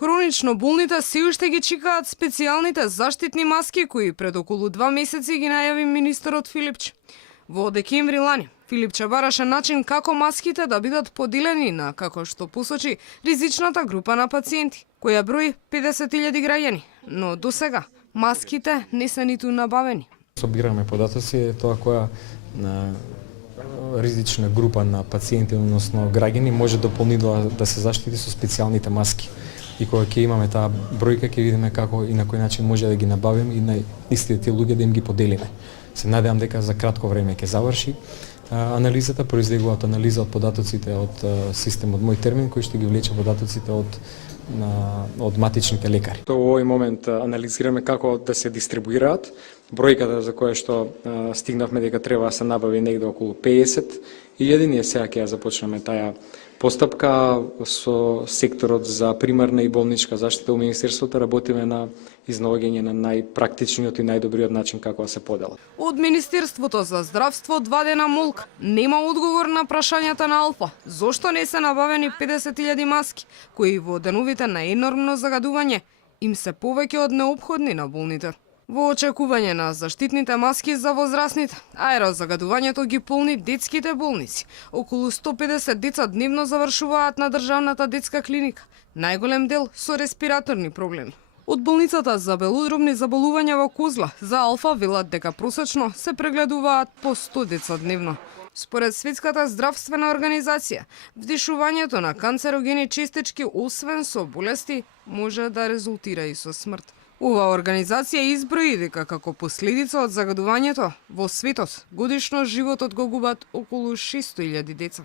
Хронично болните се уште ги чекаат специјалните заштитни маски кои пред околу 2 месеци ги најави министерот Филипче. Во декември лани Филипче бараше начин како маските да бидат поделени на, како што посочи, ризичната група на пациенти, која брои 50.000 граѓани, но досега маските не се ниту набавени. Собираме податоци тоа која ризична група на пациенти, односно граѓани, може дополнително да се заштити со специјалните маски. И кога ќе имаме таа бројка, ќе видиме како и на кој начин може да ги набавиме и на истите тие луѓе да им ги поделиме. Се надевам дека за кратко време ќе заврши анализата, произлегува од анализа од податоците од системот Мој термин, кој ќе ги влече податоците од матичните лекари. Во овој момент анализираме како да се дистрибуираат. Бројката за која што стигнавме дека треба да се набави негде околу 50 и ние сега ќе ја започнеме таа постапка со секторот за примарна и болничка заштита во Министерството. Работиме на изнаоѓање на најпрактичниот и најдобриот начин како да се подела. Од Министерството за здравство 2 дена молк. Нема одговор на прашањата на Алфа. Зошто не се набавени 50.000 маски, кои во деновите на енормно загадување им се повеќе од неопходни на болните? Во очекување на заштитните маски за возрастните, аерозагадувањето ги полни детските болници. Околу 150 деца дневно завршуваат на државната детска клиника, најголем дел со респираторни проблеми. Од болницата за белодробни заболувања во Козла за Алфа велат дека просечно се прегледуваат по 100 деца дневно. Според Светската здравствена организација, вдишувањето на канцерогени честички освен со болести може да резултира и со смрт. Оваа организација изброи дека како последица од загадувањето во светот годишно животот го губат околу 600.000 деца.